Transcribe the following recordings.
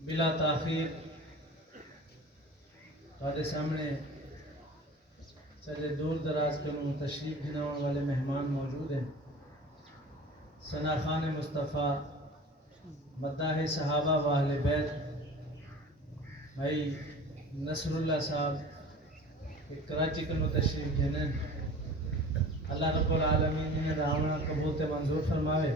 بلا تاخیر تھوڑے سامنے چلے دور دراز کروں تشریف گھناؤں والے مہمان موجود ہیں. ثنا خان مصطفیٰ مداح صحابہ و اہل بیت بھائی نصر اللہ صاحب کراچی کنو تشریف گھنن. اللہ رب العالمین انہیں راونا قبول تے منظور فرماوے.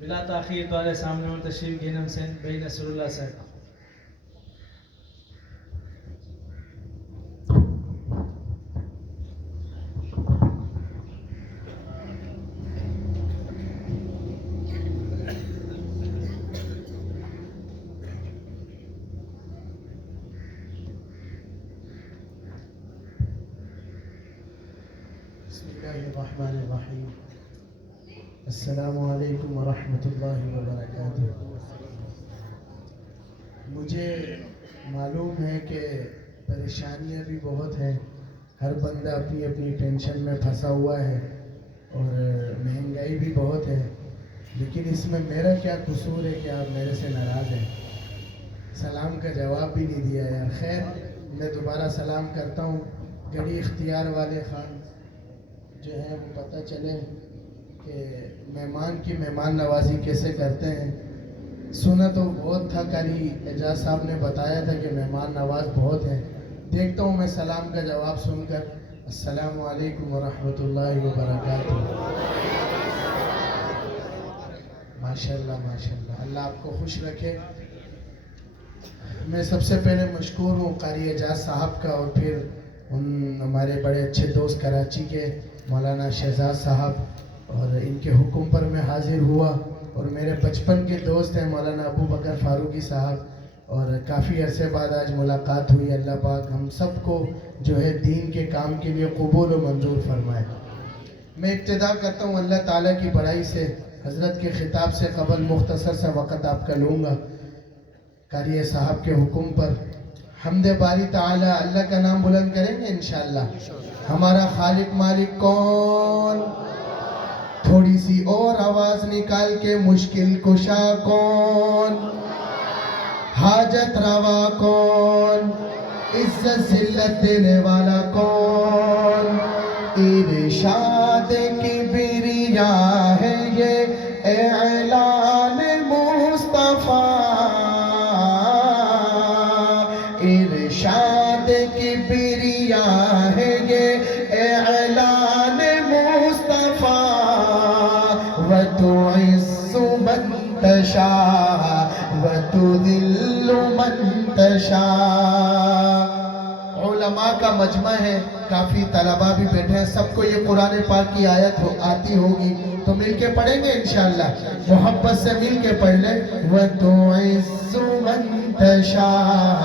بلا تاخیر تمہارے سامنے اور تشریف گھنم سے بھائی نصر اللہ صاحب. بسم اللہ الرحمن الرحیم. السلام علیکم ورحمۃ اللہ وبرکاتہ. مجھے معلوم ہے کہ پریشانیاں بھی بہت ہیں، ہر بندہ اپنی اپنی ٹینشن میں پھنسا ہوا ہے اور مہنگائی بھی بہت ہے، لیکن اس میں میرا کیا قصور ہے کہ آپ میرے سے ناراض ہیں؟ سلام کا جواب بھی نہیں دیا یار. خیر میں دوبارہ سلام کرتا ہوں. گڑی اختیار والے خان جو ہے وہ پتہ چلے کہ مہمان کی مہمان نوازی کیسے کرتے ہیں. سنا تو بہت تھا، قاری اعجاز صاحب نے بتایا تھا کہ مہمان نواز بہت ہیں. دیکھتا ہوں میں سلام کا جواب سن کر. السلام علیکم ورحمۃ اللہ وبرکاتہ. ماشاءاللہ ماشاءاللہ، اللہ آپ کو خوش رکھے. میں سب سے پہلے مشکور ہوں قاری اعجاز صاحب کا، اور پھر ان ہمارے بڑے اچھے دوست کراچی کے مولانا شہزاد صاحب، اور ان کے حکم پر میں حاضر ہوا. اور میرے بچپن کے دوست ہیں مولانا ابو بکر فاروقی صاحب، اور کافی عرصے بعد آج ملاقات ہوئی. اللہ پاک ہم سب کو جو ہے دین کے کام کے لیے قبول و منظور فرمائے. میں ابتدا کرتا ہوں اللہ تعالیٰ کی بڑائی سے. حضرت کے خطاب سے قبل مختصر سا وقت آپ کا لوں گا. قاری صاحب کے حکم پر حمد باری تعالی، اللہ کا نام بلند کریں گے انشاءاللہ. ہمارا خالق مالک کون؟ تھوڑی سی اور آواز نکال کے مشکل کشا کون؟ حاجت روا کون؟ عزت ذلت دینے والا کون؟ ارشاد کبریاء ہے یہ اعلان مصطفیٰ. ارشاد کبریاء ہے یہ اعلان مصطفیٰ. وتعز من تشاء وتذل من تشاء. علماء کا مجمع ہے، کافی طلباء بھی بیٹھے ہیں. سب کو یہ قرآن پاک کی آیت آتی ہوگی تو مل کے پڑھیں گے انشاءاللہ. محبت سے مل کے پڑھ لیں. وتعز من تشاء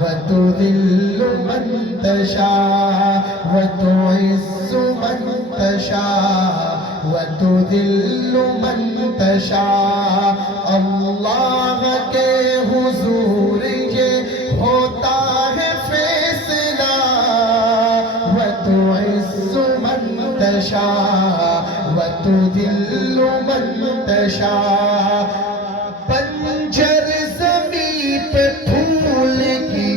وتذل من تشاء وتعز من تشاء وتذل من تشاء. اللہ کے حضور یہ ہوتا ہے فیصلہ. وتعز من تشاء وتذل من تشاء. بنجر زمین پہ پھول کی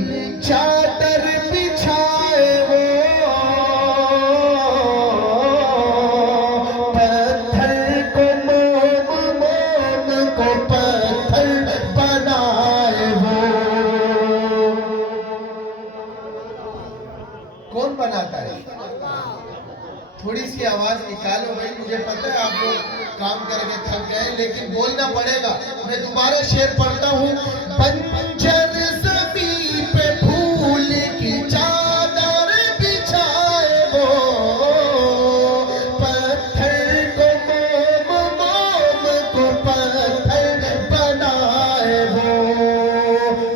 چادر بچھائے وہ، پتھر کو موم، موم کو پتھر بنائے وہ. کون بناتا ہے؟ تھوڑی سی آواز نکالو بھائی. مجھے پتہ ہے آپ لوگ کام کر کے تھک گئے لیکن بولنا پڑے گا. میں دوبارہ شعر پڑھتا ہوں. بنجر زمین پہ پھول کی چادر بچھائے وہ، پتھر کو موم، موم کو پتھر بنائے وہ.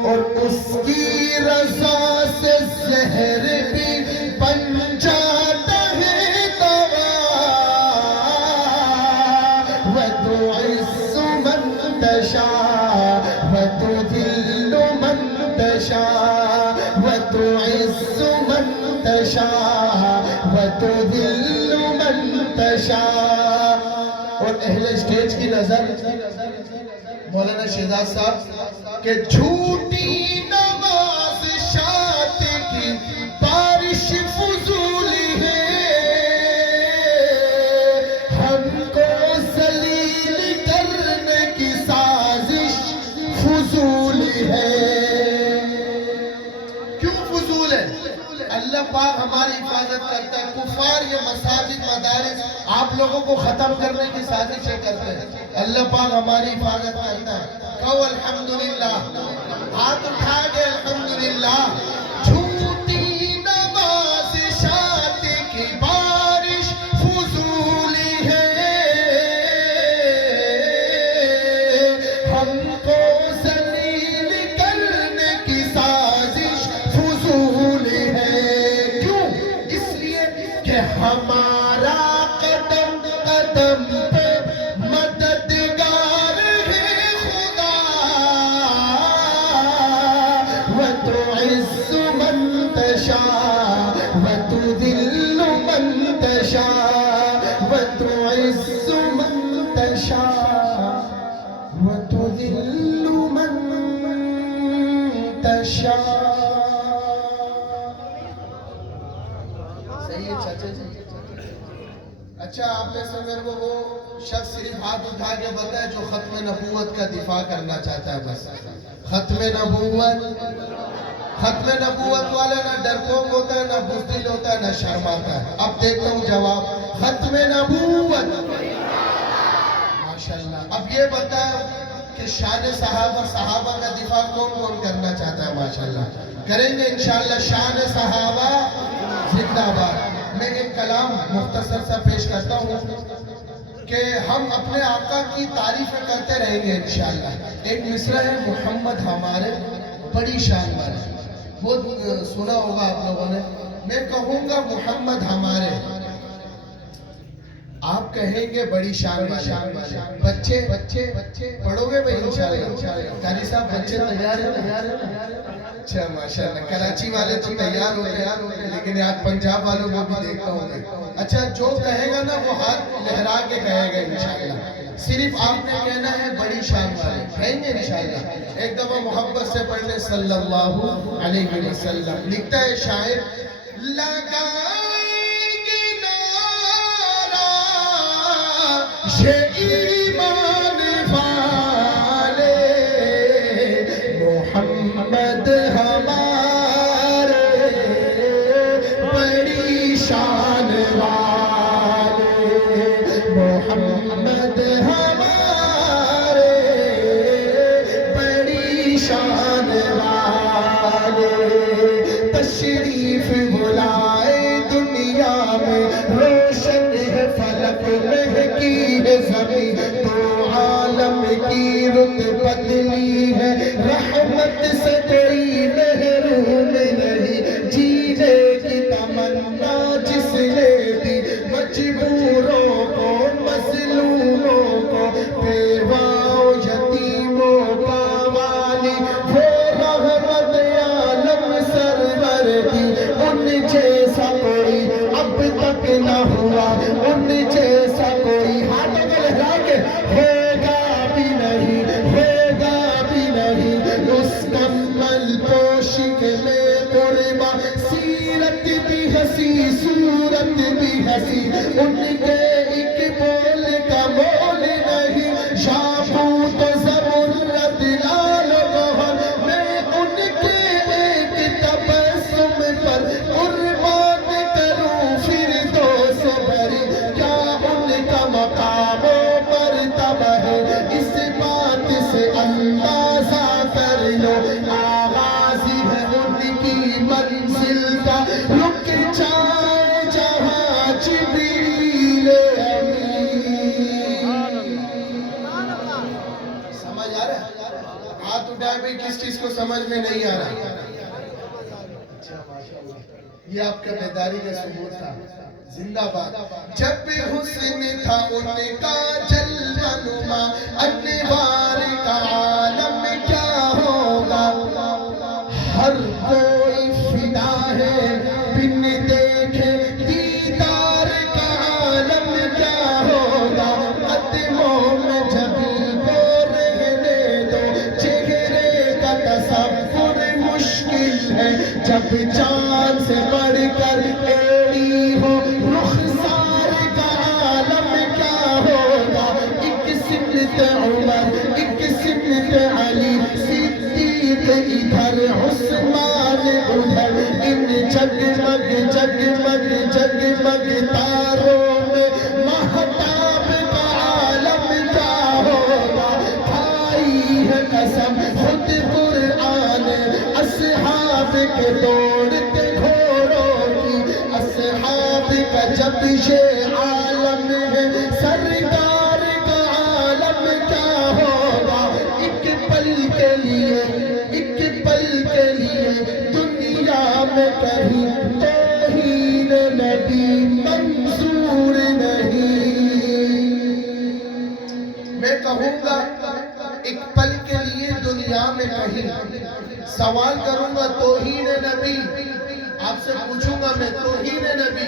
اور اس کی رضا سے زہر بھی بن جاتا ہے دوا. وتعز من تشاء وتذل تشاء وتعز من تشاء وتذل من تشاء. اور اہل اسٹیج کی نظر مولانا شہزاد صاحب کہ جھوٹی نوازشات کی بارش فضول ہے، ہم کو ذلیل کرنے کی سازش فضول ہے. کیوں فضول ہے؟ اللہ پاک ہماری حفاظت کرتا ہے. کفار یہ مساجد مدارس آپ لوگوں کو ختم کرنے کی سازشیں کرتے ہیں، اللہ پاک ہماری حفاظت کرتا ہے. کہو الحمدللہ، ہاتھ اٹھا دے الحمدللہ. جھوٹی نوازشات کی بارش فضول ہے، ہم کو ذلیل کرنے کی سازش فضول ہے. کیوں؟ اس لیے کہ ہمارا قدم قدم پہ مددگار ہے خدا. وتعز من تشاء وتذل من تشاء وتعز من تشاء وتذل من تشاء. صحیح ہے چاچا جی؟ اچھا آپ میں سے میرے کو وہ شخص صرف ہاتھ اٹھا کے بتائے جو ختم نبوت کا دفاع کرنا چاہتا ہے. بس ختم نبوت والے نہ ڈرپوک ہوتا ہے، نہ بزدل ہوتا ہے، نہ شرماتا ہے. اب دیکھتا ہوں جواب. ختم نبوت ماشاءاللہ. اب یہ بتائیں کہ شان صحابہ کا دفاع کون کون کرنا چاہتا ہے؟ ماشاءاللہ کریں گے انشاءاللہ. شان صحابہ زندہ باد. میں ایک کلام مختصر سا پیش کرتا ہوں کہ ہم اپنے آقا کی تعریفیں کرتے رہیں گے انشاءاللہ. ایک مصرع ہے محمد ہمارے بڑی شان والے، بہت سنا ہوگا آپ لوگوں نے. میں کہوں گا محمد ہمارے، آپ کہیں گے بڑی شان والے. بچے پڑھو گے بھائی انشاءاللہ؟ قاری صاحب بچے تیار ہیں؟ اچھا ماشاءاللہ. کراچی والے تو تیار ہو گئے، لیکن آج پنجاب والوں کو بھی دیکھتا ہوں میں. اچھا جو کہے گا نا وہ ہاتھ لہرا کے کہے گا انشاءاللہ. صرف آپ نے کہنا ہے بڑی شان والے. کہیں گے انشاءاللہ. ایک دفعہ محبت سے پڑھنے صلی اللہ علیہ وسلم. لکھتا ہے شاعر لگائیں گے نعرہ یہ ایمان والے محمد ہمارے بڑی شان والے محمد ہمارے بڑی شان والے. تشریف بلائے دنیا میں روشن ہے فلک مہکی ہے زمین تو عالم کی رت بدلی ہے. رحمت سے کوئی محروم نہیں، جینے کی تمنا جس نے دی مجبوروں کو مظلوموں کو بیواؤں یتیموں کا والی. وہ رحمت عالم سرور دی. ان جیسا کوئی اب تک نہ ہوا، ان جیسا کوئی ہاتھوں کو لہرا کے ہوگا بھی نہیں، ہوگا بھی نہیں. اس کمل پوشک میں قربا سیرت بھی ہنسی صورت بھی ہنسی. ان کے ایک بول کا مول نہیں، شاپوت زمرد لال گوہر. میں ان کے ایک تبسم پر قربان کروں فردوس بھری. کیا ان کا مقام و مرتبہ ہے؟ اس بات سے اندازہ کر لو. آغاز ہے ان کی منزل کا، رک جائے جہاں جبریل امین. سمجھ آ رہا ہے؟ ہاتھ اٹھائے بھئی کس چیز کو سمجھ میں نہیں آ رہا؟ یہ آپ کا بیداری کا ثبوت تھا. زندہ باد. جب حسن تھا ان کا جلوہ نما، انوار کا عالم کیا ہوگا. جب چاند سے بڑھ کر ایڑی ہو رخسار کا عالم کیا ہوگا. ایک سمت عمر ایک سمت علی صدیق ادھر عثمان ادھر ان جگمگ جگمگ جگمگ تاروں میں مہتاب کا عالم کیا ہوگا. کھائی ہے قسم خود قرآن اصحاب کے دوڑتے گھوڑوں کی. اصحاب کا جب یہ عالم ہے سرکار کا عالم کیا ہوگا. ایک پل کے لیے ایک پل کے لیے دنیا میں کہیں توہین نبی منظور نہیں. میں کہوں گا ایک پل کے لیے دنیا میں کہیں سوال کروں گا توہین نبی. آپ سے پوچھوں گا میں توہین نبی,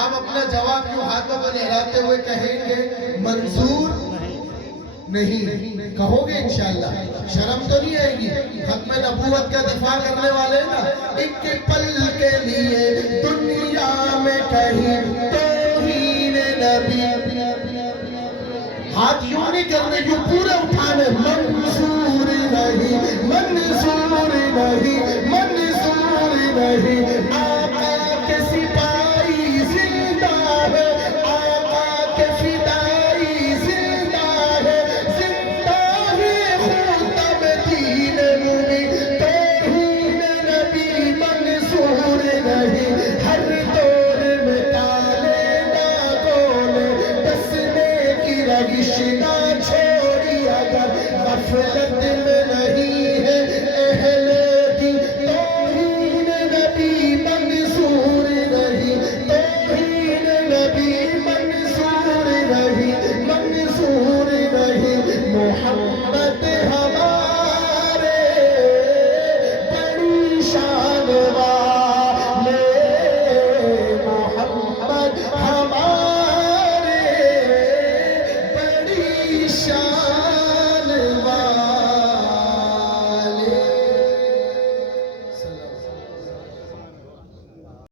آپ اپنا جواب کیوں ہاتھوں کو لہراتے ہوئے کہیں گے منظور نہیں. کہو گے انشاءاللہ, شرم تو نہیں آئے گی. ختم نبوت کا دفاع کرنے والے نا. ایک پل کے لیے دنیا میں کہیں توہین نبی. ہاتھ یوں نہیں کرنے, یوں پورے اٹھانے. منظور نہیں منظور نہیں منظور نہیں. آقا کے سپاہی زندہ ہے, آقا کے فدائی زندہ ہے, زندہ ہے خاتم دین مبین. توہین نبی منظور نہیں. ہر دور میں کالے ناگوں نے دسنے کی روش نہ چھوڑی. اگر غفلت